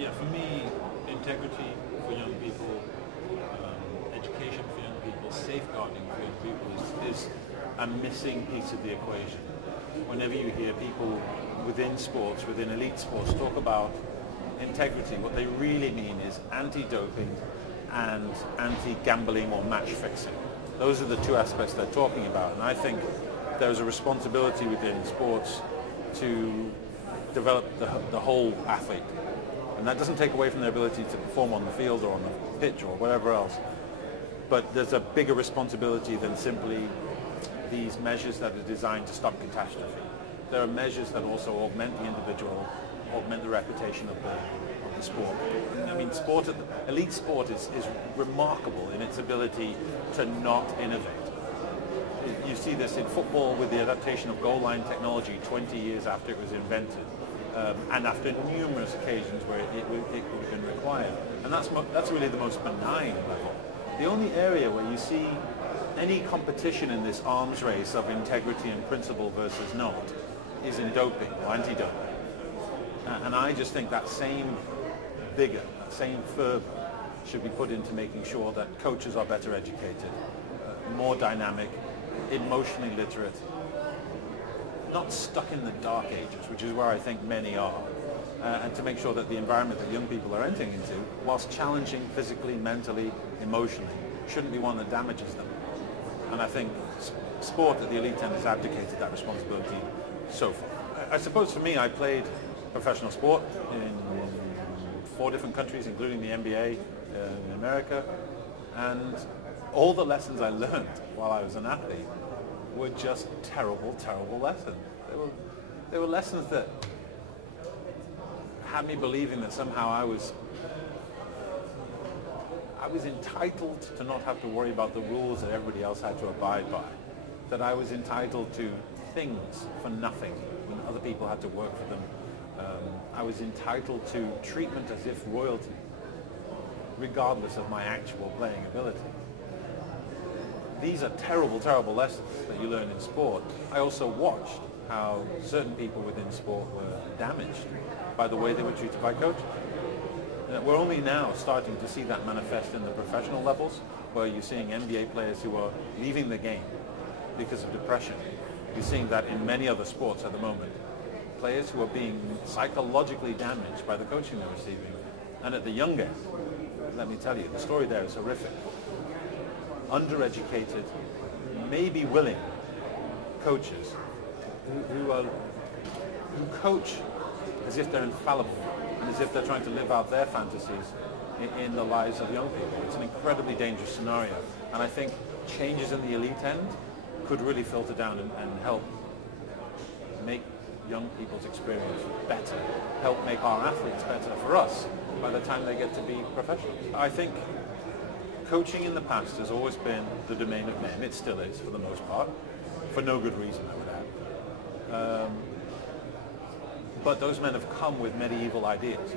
Yeah, for me, integrity for young people, education for young people, safeguarding for young people is a missing piece of the equation. Whenever you hear people within sports, within elite sports, talk about integrity, what they really mean is anti-doping and anti-gambling or match fixing. Those are the two aspects they're talking about, and I think there's a responsibility within sports to develop the whole athlete. And that doesn't take away from their ability to perform on the field or on the pitch or whatever else. But there's a bigger responsibility than simply these measures that are designed to stop catastrophe. There are measures that also augment the individual, augment the reputation of the sport. I mean, elite sport is remarkable in its ability to not innovate. You see this in football with the adaptation of goal line technology 20 years after it was invented, and after numerous occasions where it would have been required. And that's really the most benign level. The only area where you see any competition in this arms race of integrity and principle versus not is in doping or anti-doping. And I just think that same vigor, that same fervor should be put into making sure that coaches are better educated, more dynamic, emotionally literate, not stuck in the dark ages, which is where I think many are, and to make sure that the environment that young people are entering into, whilst challenging physically, mentally, emotionally, shouldn't be one that damages them. And I think sport at the elite end has abdicated that responsibility so far. I suppose for me, I played professional sport in 4 different countries, including the NBA in America, and all the lessons I learned while I was an athlete were just terrible, terrible lessons. They were lessons that had me believing that somehow I was entitled to not have to worry about the rules that everybody else had to abide by, that I was entitled to things for nothing when other people had to work for them. I was entitled to treatment as if royalty, regardless of my actual playing ability. These are terrible, terrible lessons that you learn in sport. I also watched how certain people within sport were damaged by the way they were treated by coaches. We're only now starting to see that manifest in the professional levels, where you're seeing NBA players who are leaving the game because of depression. You're seeing that in many other sports at the moment. Players who are being psychologically damaged by the coaching they're receiving. And at the young end, let me tell you, the story there is horrific. Undereducated, maybe willing coaches who coach as if they're infallible and as if they're trying to live out their fantasies in the lives of young people. It's an incredibly dangerous scenario, and I think changes in the elite end could really filter down and help make young people's experience better, help make our athletes better for us by the time they get to be professionals. I think coaching in the past has always been the domain of men. It still is, for the most part, for no good reason, I would add. But those men have come with medieval ideas.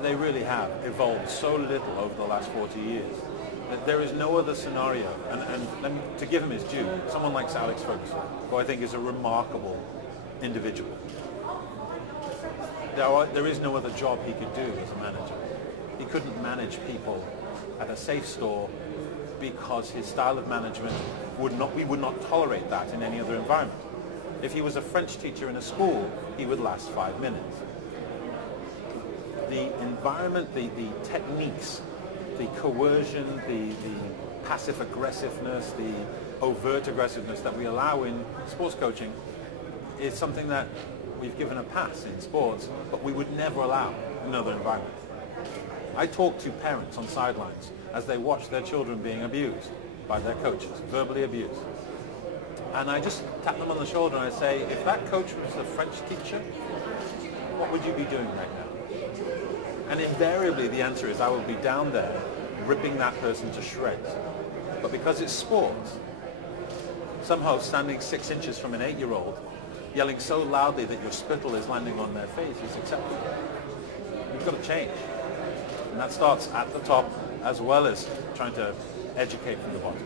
They really have evolved so little over the last 40 years that there is no other scenario. And to give him his due, someone like Alex Ferguson, who I think is a remarkable individual. There is no other job he could do as a manager. He couldn't manage people at a safe store because his style of management we would not tolerate that in any other environment. If he was a French teacher in a school, he would last 5 minutes. The environment, the techniques, the coercion, the passive aggressiveness, the overt aggressiveness that we allow in sports coaching is something that we've given a pass in sports, but we would never allow in another environment. I talk to parents on sidelines as they watch their children being abused by their coaches, verbally abused. And I just tap them on the shoulder and I say, if that coach was a French teacher, what would you be doing right now? And invariably the answer is I will be down there ripping that person to shreds. But because it's sports, somehow standing 6 inches from an 8-year-old, yelling so loudly that your spittle is landing on their face is acceptable. You've got to change. And that starts at the top as well as trying to educate from the bottom.